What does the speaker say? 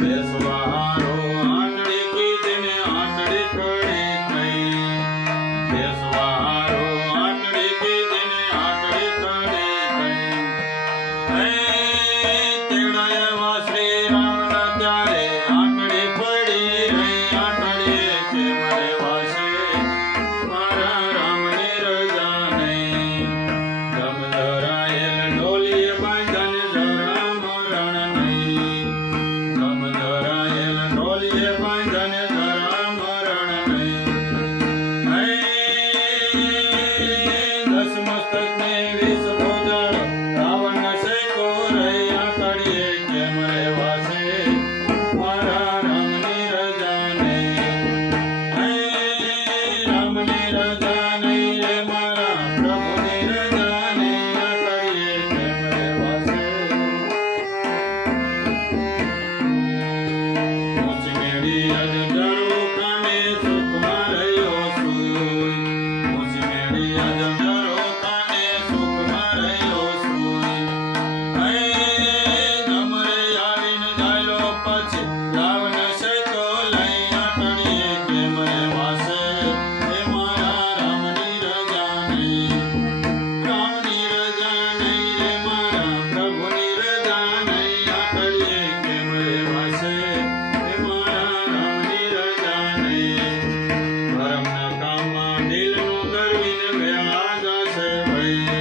બેસવાહારો આંટડી કીધીને આંટડી ખડી થઈ. બેસવાહારો આંટડી કીધીને આંટડી ખડી થઈ. તેડાયા શ્રી રામના ત્યારે આંટડી પડી રહી. આંટડીએ કેમ રહેવાશે મારા રામની રજા નહીં. ધમ ધરાયેલ ઢોલીએ બાંધન જરા મરણ નહીં. ધમ ધરાયેલ ઢોલીએ બાંધન જરા મરણ નહીં. દસ મસ્તકને 20 ભુજાળો રાવણ શેકો રહી. આંટડીએ કેમ રહેવાશે મારા રામની રજા નહીં. રામની રજા નહીં રે મારા પ્રભુની રજા નહીં. આંટડીએ કેમ રહેવાશે. ઊંચી મેળી અજગરો કાને સુખમાં રહ્યો સૂઈ. ઊંચી મેળી અજગરો કાને સુખમાં રહ્યો સૂઈ. ગમરે આવીને જાયલો પછી રાવણ શેકો લઈ. આંટડીએ કેમ રહેવાશે એ મારા રામની રજા નહીં. રામની રજા નહીં રે મારા પ્રભુની રજા નહીં. આંટડીએ કેમ રહેવાશે એ મારા રામની રજા નહીં. ધર્મના કામમાં દિલનું ગરવીને ગયા જશે ભાઈ.